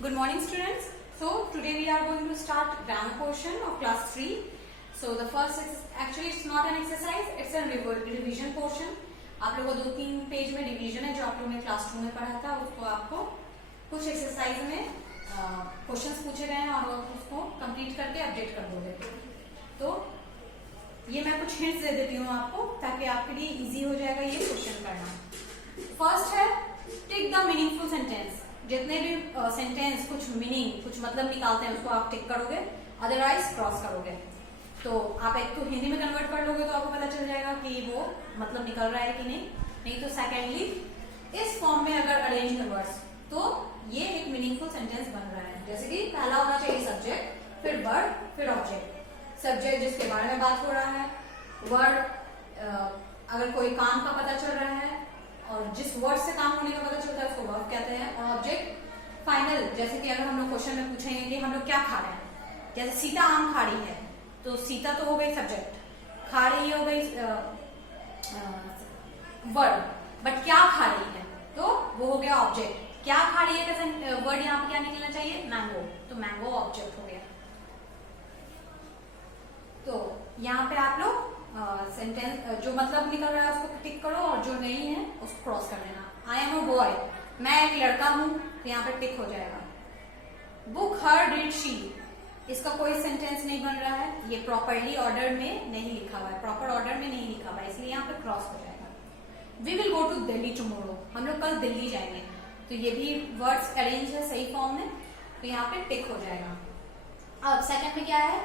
Good morning, students. So today we are going to start grammar portion of class 3. So the first is actually it's not an exercise, it's a revision portion. आप लोगों को 2-3 page में division है जो आप लोगों ने class 2 में पढ़ा था, उसको आपको कुछ एक्सरसाइज में क्वेश्चंस पूछे गए हैं और उसको कंप्लीट करके अपडेट कर दोगे। तो ये मैं कुछ हिंट्स दे देती हूँ आपको ताकि आपके लिए इजी हो जाएगा ये क्वेश्चन करना। फर्स्ट है टिक द मीनिंगफुल सेंटेंस। जितने भी सेंटेंस कुछ मीनिंग कुछ मतलब निकालते हैं उसको आप टिक करोगे, अदरवाइज क्रॉस करोगे। तो आप एक तो हिंदी में कन्वर्ट कर लोगे तो आपको पता चल जाएगा कि वो मतलब निकल रहा है कि नहीं तो सेकेंडली इस फॉर्म में अगर अरेंज कन्वर्ट्स तो ये एक मीनिंगफुल सेंटेंस बन रहा है। जैसे कि पहला होना चाहिए सब्जेक्ट, फिर वर्ड, फिर ऑब्जेक्ट। सब्जेक्ट जिसके बारे में बात हो रहा है, वर्ड अगर कोई काम का पता चल रहा है और जिस वर्ड से काम होने का पता चलता है उसको वर्ब कहते हैं। और ऑब्जेक्ट फाइनल, जैसे कि अगर हम लोग क्वेश्चन में पूछेंगे कि हम लोग क्या खा रहे हैं, जैसे सीता आम खा रही है तो सीता तो हो गई सब्जेक्ट, खा रही हो गई वर्ड, बट क्या खा रही है तो वो हो गया ऑब्जेक्ट। क्या खा रही है का वर्ड यहाँ पे क्या निकलना चाहिए, मैंगो, तो मैंगो ऑब्जेक्ट हो गया। तो यहाँ पे आप लोग सेंटेंस जो मतलब निकल रहा है उसको टिक करो और जो नहीं है उसको क्रॉस कर लेना। आई एम अ बॉय, मैं एक लड़का हूं, तो यहाँ पे टिक हो जाएगा। बुक हर डिड शी, इसका कोई सेंटेंस नहीं बन रहा है, ये प्रॉपरली ऑर्डर में नहीं लिखा हुआ है, प्रॉपर ऑर्डर में नहीं लिखा हुआ है, इसलिए यहाँ पे क्रॉस हो जाएगा। We will go to Delhi tomorrow, हम लोग कल दिल्ली जाएंगे, तो ये भी वर्ड्स अरेंज है सही फॉर्म में, तो यहाँ पे टिक हो जाएगा। अब सेकंड में क्या है,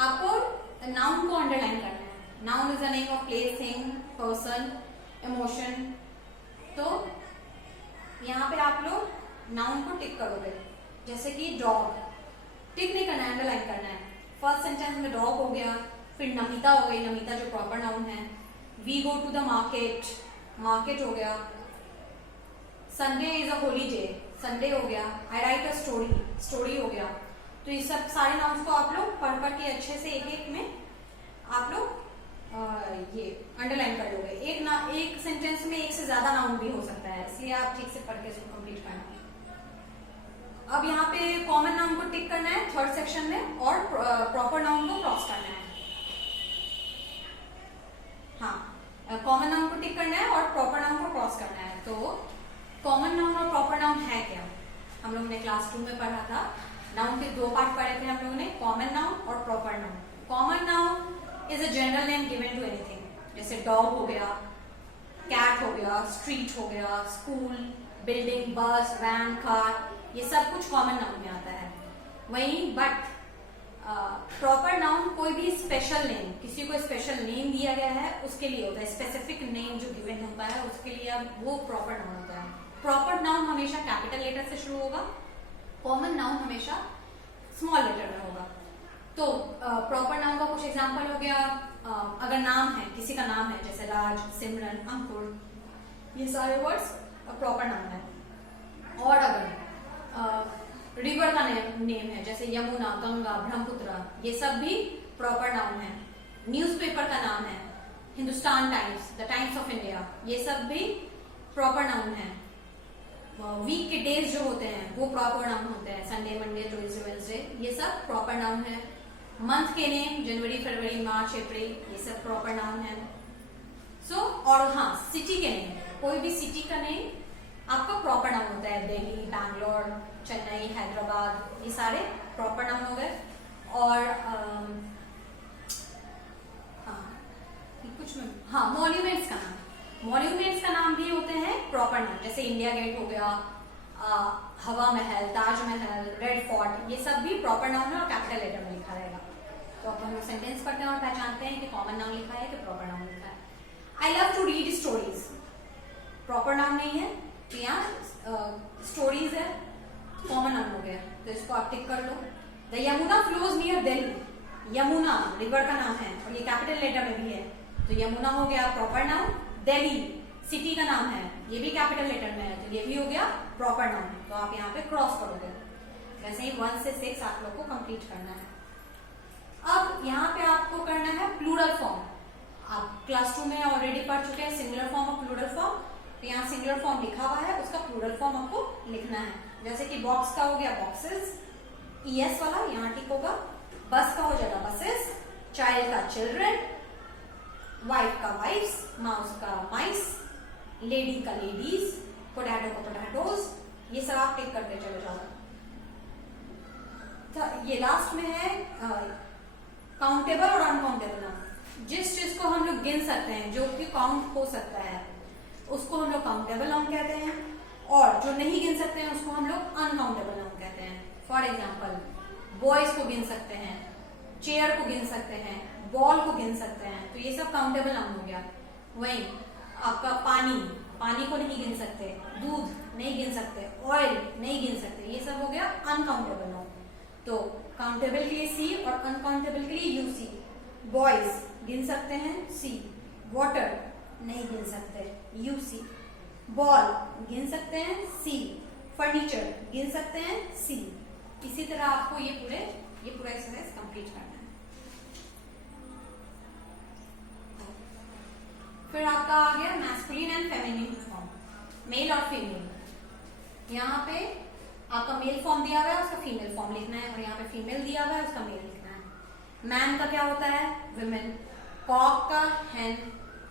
आपको नाउन को अंडरलाइन करना है। Noun is the name of place, thing, person, emotion. तो यहाँ पे आप लोग नाउन को टिक करोगे, जैसे कि डॉग, टिक नहीं करना है, अंडरलाइन करना है। फर्स्ट सेंटेंस में डॉग हो गया, फिर नमिता हो गई, नमिता जो प्रॉपर नाउन है। We go to the market, market हो गया। Sunday is a holiday, Sunday हो गया। I write a story, story हो गया। तो ये सब सारे नाउन्स को आप लोग पढ़ पढ़ के अच्छे से एक एक में आप लोग ये अंडरलाइन कर लोगे। एक सेंटेंस में एक से ज्यादा नाउन भी हो सकता है, इसलिए आप ठीक से पढ़ के इसको कंप्लीट करना। अब यहाँ पे कॉमन नाउन को टिक करना है थर्ड सेक्शन में और प्रॉपर नाउन को क्रॉस करना है। हाँ, कॉमन नाउन को टिक करना है और प्रॉपर नाउन को क्रॉस करना है। तो कॉमन नाउन और प्रॉपर नाउन है क्या, हम लोगों ने क्लास 2 में पढ़ा था। नाउन के 2 पार्ट पढ़े थे हम लोगों ने, कॉमन नाउन और proper noun. Common noun is a general name given to anything, जैसे डॉग हो गया, कैट हो गया, स्ट्रीट हो गया, school, building, bus, van, car, ये सब कुछ कॉमन नाउन में आता है। वहीं बट प्रॉपर नाउन कोई भी स्पेशल नेम, किसी को स्पेशल नेम दिया गया है उसके लिए होता है, स्पेसिफिक नेम जो गिवन होता है उसके लिए अब वो प्रॉपर नाउन होता है। प्रॉपर नाउन हमेशा कैपिटल लेटर से शुरू होगा, कॉमन नाउन हमेशा स्मॉल लेटर में होगा। तो प्रॉपर नाउन का कुछ एग्जांपल हो गया, अगर नाम है, किसी का नाम है, जैसे राज, सिमरन, अंकुर, ये सारे वर्ड्स प्रॉपर नाउन है। और अगर रिवर का नेम है, जैसे यमुना, गंगा, ब्रह्मपुत्र, ये सब भी प्रॉपर नाउन है। न्यूज़पेपर का नाम है Hindustan times, the times of India, ये सब भी प्रॉपर नाउन है। वीक के डेज जो होते हैं वो प्रॉपर नाउन होते हैं, संडे, मंडे, ट्यूसडे, वेडनेसडे, ये सब प्रॉपर नाउन है। मंथ के नेम जनवरी, फरवरी, मार्च, अप्रैल, ये सब प्रॉपर नाउन है। और हाँ, सिटी के नेम, कोई भी सिटी का नेम आपका प्रॉपर नाउन होता है। दिल्ली, बैंगलोर, चेन्नई, हैदराबाद, ये सारे प्रॉपर नाउन हो गए। और मॉन्यूमेंट्स का नाम, मॉन्यूमेंट्स का नाम भी होते हैं प्रॉपर नाउन, जैसे इंडिया गेट हो गया, हवा महल, ताजमहल, रेड फोर्ट, ये सब भी प्रॉपर नाउन है और कैपिटल लेटर में लिखा रहेगा। तो अब हम लोग सेंटेंस पढ़ते हैं और पहचानते हैं कि कॉमन नाउन लिखा है कि प्रॉपर नाउन लिखा है। I love to read stories, proper noun नहीं है, तो यहाँ स्टोरीज है, कॉमन नाउन हो गया, तो इसको आप टिक कर लो। The Yamuna flows near Delhi, Yamuna river का नाम है और ये कैपिटल लेटर में भी है, तो यमुना हो गया प्रॉपर नाउन। दिल्ली सिटी का नाम है, ये भी कैपिटल लेटर में है, तो ये भी हो गया प्रॉपर नाउन। तो आप यहाँ पे क्रॉस करोगे। वैसे ही 1 से 6 आप लोग को कंप्लीट करना है। अब यहाँ पे आपको करना है प्लूरल फॉर्म। आप क्लास 2 में ऑलरेडी पढ़ चुके हैं सिंगुलर फॉर्म और प्लूरल फॉर्म, तो यहाँ सिंगुलर फॉर्म लिखा हुआ है, उसका प्लूरल फॉर्म आपको लिखना है। जैसे कि बॉक्स का हो गया बॉक्सेस, ES वाला यहाँ ठीक होगा। बस का हो जाएगा बसेस, चाइल्ड का चिल्ड्रन, वाइफ का वाइफ्स, माउस का माइस, लेडी का लेडीज, पोटैटो का पोटैटोज, ये सब आप टिक करते चले जाओ। तो ये लास्ट में है काउंटेबल और अनकाउंटेबल नाउन। जिस चीज को हम लोग गिन सकते हैं, जो कि काउंट हो सकता है, उसको हम लोग काउंटेबल नाउन कहते हैं, और जो नहीं गिन सकते हैं उसको हम लोग अनकाउंटेबल नाउन कहते हैं। फॉर एग्जाम्पल, बॉयज को गिन सकते हैं, चेयर को गिन सकते हैं, बॉल को गिन सकते हैं, तो ये सब काउंटेबल नाउन हो गया। वहीं आपका पानी, पानी को नहीं गिन सकते, दूध नहीं गिन सकते, ऑयल नहीं गिन सकते, ये सब हो गया अनकाउंटेबल नाउन। तो काउंटेबल के लिए सी और अनकाउंटेबल के लिए यूसी। बॉयज गिन सकते हैं सी, वाटर नहीं गिन सकते यूसी, बॉल गिन सकते हैं सी, फर्नीचर गिन सकते हैं सी। इसी तरह आपको ये पूरा एक्सरसाइज कंप्लीट करना है। फिर आपका आ गया masculine and feminine form, male और फीमेल। यहाँ पे आपका मेल फॉर्म दिया हुआ है, उसका फीमेल फॉर्म लिखना है, और यहाँ पे फीमेल दिया हुआ है, उसका मेल लिखना है। मैन का क्या होता है? विमेन। कॉक का hen,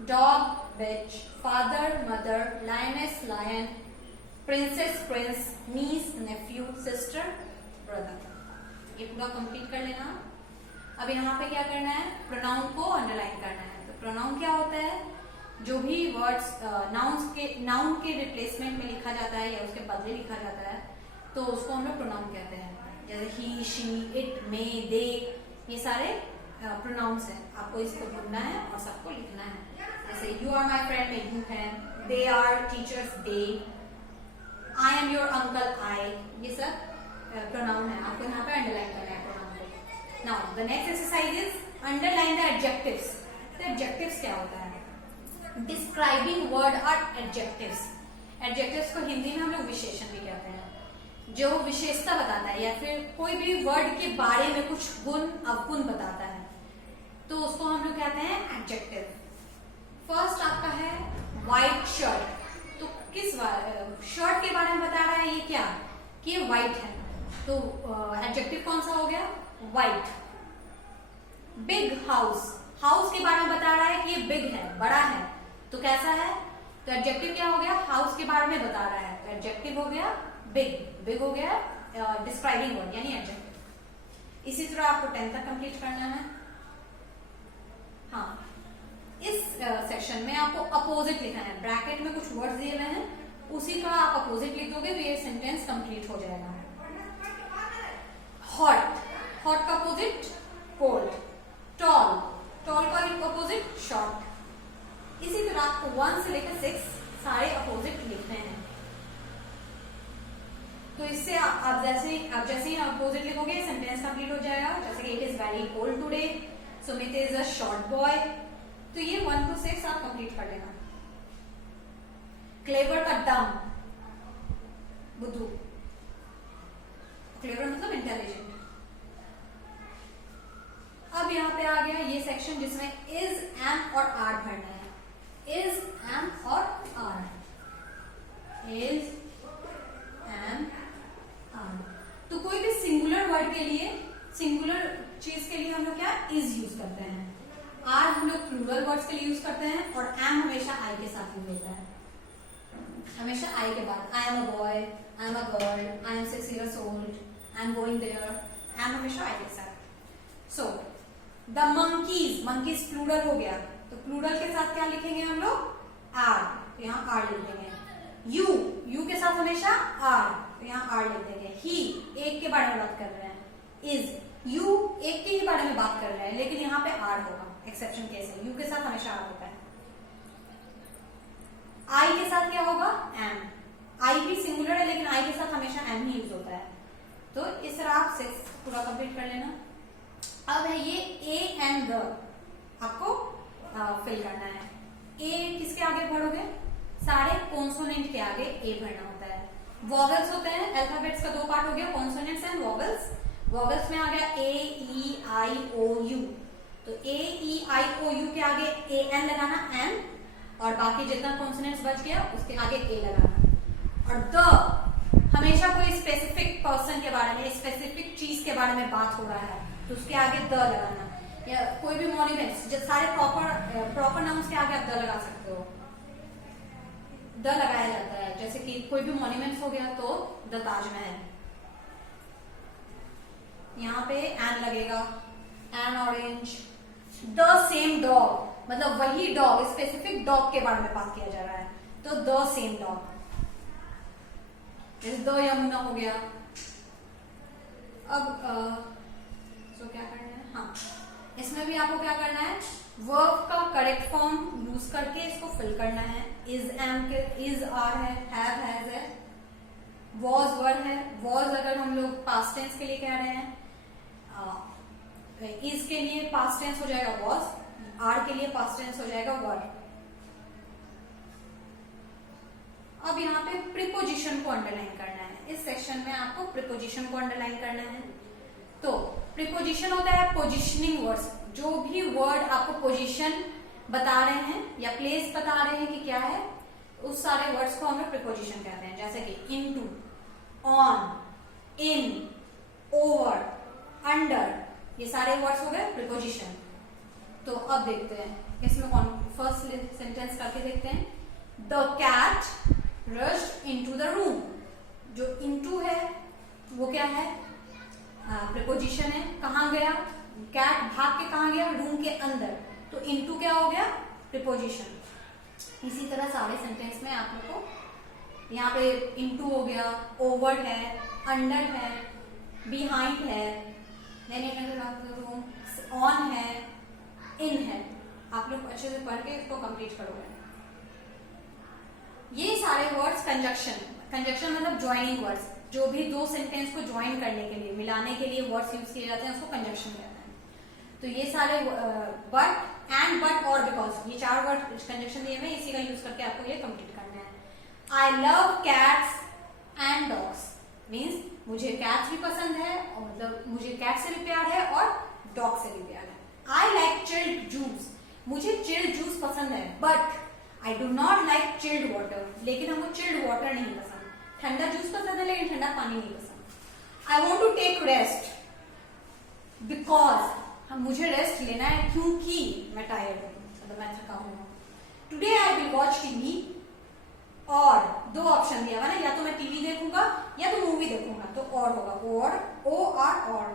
dog bitch, father mother, lioness lion, princess prince, niece nephew, sister brother. ये पूरा कंप्लीट कर लेना। अब यहाँ पे क्या करना है? प्रोनाउन को अंडरलाइन करना है। तो प्रोनाउन क्या होता है? जो भी वर्ड्स नाउन के रिप्लेसमेंट में लिखा जाता है या उसके बदले लिखा जाता है, तो उसको हम लोग प्रोनाउन कहते हैं। जैसे ही, शी, इट, मे, दे, ये सारे प्रोनाउंस हैं। आपको इसको ढूंढना है और सबको लिखना है। जैसे यू आर माई फ्रेंड में यू है, they are teachers they, I am your uncle I, ये सब प्रोनाउन है। आपको यहाँ पे अंडरलाइन करना है प्रोनाउन को। Now the next exercise is underline the adjectives. तो एडजेक्टिव्स क्या होता है? Describing word are adjectives. Adjectives को हिंदी में हम लोग विशेषण भी कहते हैं, जो विशेषता बताता है या फिर कोई भी वर्ड के बारे में कुछ गुण अवगुण बताता है, तो उसको हम लोग कहते हैं एडजेक्टिव। फर्स्ट आपका है व्हाइट शर्ट। तो किस शर्ट के बारे में बता रहा है? ये क्या कि ये व्हाइट है, तो एडजेक्टिव कौन सा हो गया? व्हाइट। बिग हाउस, हाउस के बारे में बता रहा है कि ये बिग है, बड़ा है, तो कैसा है? तो एडजेक्टिव क्या हो गया? हाउस के बारे में बता रहा है, तो एडजेक्टिव हो गया बिग। बिग हो गया डिस्क्राइबिंग वर्ड यानी एडजेक्टिव। इसी तरह आपको 10 तक कंप्लीट करना है। हाँ, इस सेक्शन में आपको अपोजिट लिखना है। ब्रैकेट में कुछ वर्ड्स दिए हुए हैं, उसी का आप अपोजिट लिख दोगे तो ये सेंटेंस कंप्लीट हो जाएगा। हॉट, हॉट का अपोजिट कोल्ड। टॉल, टॉल का अपोजिट शॉर्ट। इसी तरह आपको 1 से लेकर 6 सारे अपोजिट लिखने हैं। तो इससे आप जैसे ही अपोजिट लिखोगे सेंटेंस कंप्लीट हो जाएगा। जैसे कि it is very cold today, Sumit is a short boy. तो ये 1 to 6 आप कंप्लीट कर लेना। क्लेवर का डम, बुद्धू। क्लेवर मतलब इंटेलिजेंट। अब यहाँ पे आ गया ये सेक्शन जिसमें इज, एम और आर भरना है। इज, एम और आर। Is, am, are. तो कोई भी सिंगुलर वर्ड के लिए, सिंगुलर चीज के लिए हम लोग क्या इज यूज करते हैं। आर हम लोग प्लूरल वर्ड्स के लिए यूज करते हैं, और एम हमेशा आई के साथ यूज होता है, हमेशा आई के बाद। I am a boy, I am a girl, I am 6 years old, I am going there. Am हमेशा आई के साथ। So the monkeys, monkeys plural हो गया, तो प्लूरल के साथ क्या लिखेंगे हम लोग? आर, तो यहाँ आर लिखेंगे। यू, यू के साथ हमेशा आर, तो यहाँ आर लिख देंगे। ही, एक के बारे में बात कर रहे हैं। इज, यू एक के ही बारे में बात कर रहे हैं, लेकिन यहाँ पे आर होगा, एक्सेप्शन केस है। यू के साथ हमेशा आर होता है। आई के साथ क्या होगा? एम। आई भी सिंगुलर है, लेकिन आई के साथ हमेशा एम ही यूज होता है। तो इस तरह आप 6 पूरा कंप्लीट कर लेना। अब है ये ए एंड द, आपको फिल करना है। ए किसके आगे भरोगे? सारे कॉन्सोनेंट के आगे ए भरना होता है। वॉवेल्स होते हैं, अल्फाबेट्स का 2 पार्ट हो गया, कॉन्सोनेंट्स एंड वॉवेल्स। वॉवेल्स में आ गया ए, ई, आई, ओ, यू। तो ए, ई, आई, ओ, यू के आगे ए एन लगाना, एन, और बाकी जितना कॉन्सोनेंट्स बच गया उसके आगे ए लगाना। और द हमेशा कोई स्पेसिफिक पर्सन के बारे में, स्पेसिफिक चीज के बारे में बात हो रहा है तो उसके आगे द लगाना, या कोई भी मॉन्यूमेंट्स जब सारे प्रॉपर नाउन्स के आगे आप द लगा सकते हो, द लगाया जाता है। जैसे कि कोई भी मॉन्यूमेंट्स हो गया तो द ताजमहल, यहाँ पे एन लगेगा, N orange, the same dog, मतलब वही डॉग, स्पेसिफिक डॉग के बारे में बात किया जा रहा है तो the same dog. The Yamuna हो गया। अब तो क्या करना है, हाँ इसमें भी आपको क्या करना है, वर्ब का करेक्ट फॉर्म यूज करके इसको फिल करना है। इज एम के इज आर है, हैव हैज है, वॉज वर है। वॉज अगर हम लोग पास्ट टेंस के लिए कह रहे हैं, इज के लिए पास्ट टेंस हो जाएगा वॉज, आर के लिए पास्ट टेंस हो जाएगा वर। अब यहाँ पे प्रीपोजिशन को अंडरलाइन करना है। इस सेक्शन में आपको प्रीपोजिशन को अंडरलाइन करना है। तो प्रीपोजिशन होता है पोजिशनिंग वर्ड्स, जो भी वर्ड आपको पोजीशन बता रहे हैं या प्लेस बता रहे हैं कि क्या है, उस सारे वर्ड्स को हम लोग प्रीपोजिशन कहते हैं। जैसे कि into, on, in, over, under, ये सारे वर्ड्स हो गए प्रीपोजिशन। तो अब देखते हैं इसमें कौन, फर्स्ट सेंटेंस करके देखते हैं। The cat rushed into the room, जो इनटू है वो क्या है, प्रीपोजिशन है। कहाँ गया, कैट भाग के कहाँ गया, रूम के अंदर, तो इनटू क्या हो गया, प्रीपोजिशन। इसी तरह सारे सेंटेंस में आप लोग को यहाँ पे इनटू हो गया, ओवर है, अंडर है, बिहाइंड है, रूम, ऑन है, इन है। आप लोग अच्छे से पढ़ के इसको कंप्लीट करोगे। ये सारे वर्ड्स कंजक्शन मतलब ज्वाइनिंग वर्ड्स, जो भी दो सेंटेंस को ज्वाइन करने के लिए, मिलाने के लिए वर्ड्स यूज किए जाते हैं, उसको कंजक्शन कहते हैं। तो ये सारे बट, एंड, बट और बिकॉज, ये चार वर्ड कंजक्शन दिए हुए, इसी का यूज करके आपको ये कंप्लीट करना है। I love cats and dogs, means मुझे कैट्स भी पसंद है, और मतलब मुझे कैट से भी प्यार है और डॉग से भी प्यार है। आई लाइक चिल्ड जूस, मुझे चिल्ड जूस पसंद है, but I do not like chilled water, लेकिन हमको चिल्ड वाटर नहीं पसंद। ठंडा जूस पसंद है लेकिन ठंडा पानी नहीं पसंद। I want to take rest because, मुझे रेस्ट लेना है क्योंकि मैं टायर्ड हूँ, मतलब मैं थका हूँ। Today I will watch TV, और दो ऑप्शन दिया हुआ ना, या तो मैं टीवी देखूंगा या तो मूवी देखूंगा, तो और होगा, और, ओ आर, और,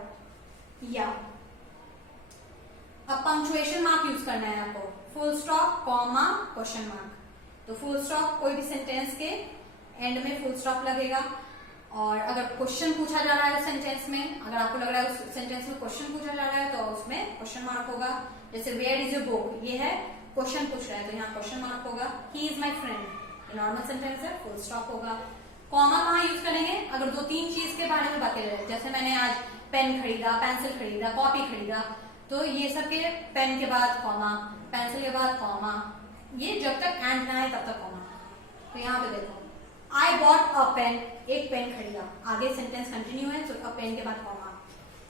या। अब पंक्चुएशन मार्क यूज करना है आपको, full stop, comma, question mark. तो फुल स्टॉप कोई भी सेंटेंस के एंड में फुल स्टॉप लगेगा, और अगर क्वेश्चन पूछा जा रहा है उस सेंटेंस में, अगर आपको लग रहा है उस सेंटेंस में क्वेश्चन पूछा जा रहा है तो उसमें क्वेश्चन मार्क होगा। जैसे वेयर इज योर बुक, ये है क्वेश्चन पूछ रहा है तो यहाँ क्वेश्चन मार्क होगा। He is my friend, normal sentence है, फुल स्टॉप होगा। कॉमा कहाँ यूज करेंगे, अगर दो तीन चीज के बारे में बातें रहे, जैसे मैंने आज पेन खरीदा, पेंसिल खरीदा, कॉपी खरीदा, तो ये सब के पेन के बाद कॉमा, पेंसिल के बाद कॉमा, ये जब तक एंड ना है तब तक कॉमा। तो यहाँ पे देखो, आई बॉट अ पेन, एक पेन खरीदा, आगे सेंटेंस कंटिन्यू है तो अ पेन के बाद कॉमा।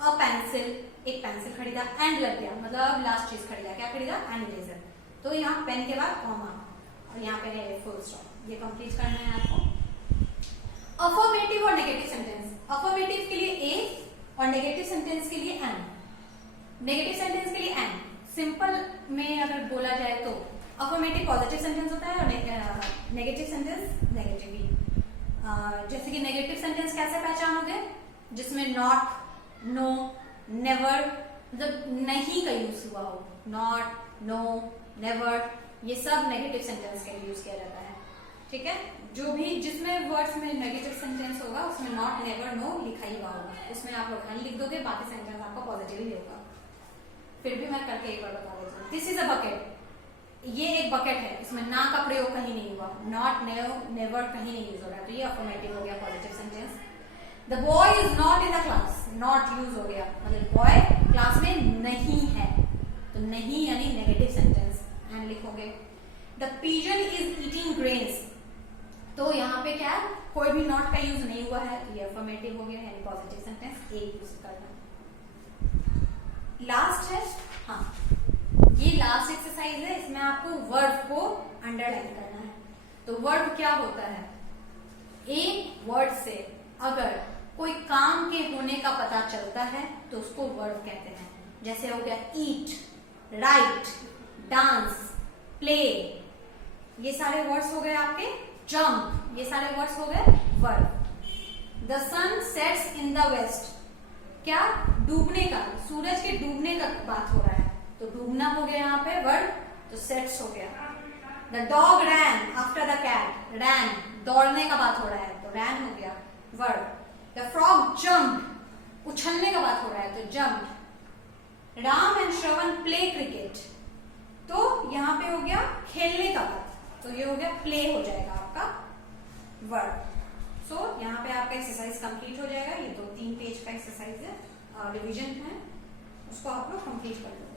अ पेंसिल, एक पेंसिल खरीदा, एंड लग गया, मतलब लास्ट चीज खरीदा, क्या खरीदा, एंड इरेजर, तो यहाँ पेन के बाद कॉमा, और यहाँ पे है फुल स्टॉप। ये कंप्लीट करना है आपको। अफर्मेटिव और नेगेटिव सेंटेंस, अफर्मेटिव के लिए ए और नेगेटिव सेंटेंस के लिए एन। नेगेटिव सेंटेंस के लिए एन, सिंपल में अगर बोला जाए तो अफर्मेटिव पॉजिटिव सेंटेंस होता है और नेगेटिव सेंटेंस नेगेटिव ही। जैसे कि नेगेटिव सेंटेंस कैसे पहचानोगे, जिसमें नॉट, नो, नेवर, मतलब नहीं का यूज हुआ हो, नॉट, नो, नेवर, ये सब नेगेटिव सेंटेंस के लिए यूज किया जाता है। ठीक है, जो भी जिसमें वर्ड्स में नेगेटिव सेंटेंस होगा उसमें नॉट, नेवर, नो लिखा ही हुआ होगा, उसमें आप लोग एन लिख दोगे, बाकी सेंटेंस आपका पॉजिटिव ही होगा। फिर भी मैं करके एक बार बता देती हूँ। दिस इज अ बकेट, ये एक बकेट है, इसमें ना का प्रयोग कहीं नहीं हुआ, नॉट, नेवर कहीं नहीं यूज हो रहा है, तो ये अफर्मेटिव हो गया positive sentence. The boy is not in the class, not use हो गया, मतलब बॉय क्लास में नहीं है, तो नहीं यानी नेगेटिव सेंटेंस, एंड लिखोगे। The pigeon is eating grains, तो यहाँ पे क्या है, कोई भी नॉट का यूज नहीं हुआ है, तो ये अफर्मेटिव हो गया, यानी पॉजिटिव सेंटेंस ए यूज करना। लास्ट है, हाँ ये लास्ट एक्सरसाइज है, इसमें आपको वर्ब को अंडरलाइन करना है। तो वर्ब क्या होता है, एक वर्ड से अगर कोई काम के होने का पता चलता है तो उसको वर्ब कहते हैं। जैसे हो गया ईट, राइट, डांस, प्ले, ये सारे वर्ड्स हो गए आपके। जंप, ये सारे वर्ड्स हो गए verb. The sun sets in the west, क्या डूबने का, सूरज के डूबने का बात हो रहा है तो डूबना हो गया यहाँ पे वर्ब, तो सेट्स हो गया। The dog ran after the cat, ran दौड़ने का बात हो रहा है तो रैन हो गया वर्ब। द फ्रॉग जम्प, उछलने का बात हो रहा है तो jump. Ram and Shravan play cricket, तो यहाँ पे हो गया खेलने का बात, तो ये हो गया प्ले हो जाएगा आपका वर्ब। सो यहाँ पे आपका एक्सरसाइज कंप्लीट हो जाएगा। ये 2-3 पेज का एक्सरसाइज है, रिवीजन है, उसको आप लोग कंप्लीट कर लोगे।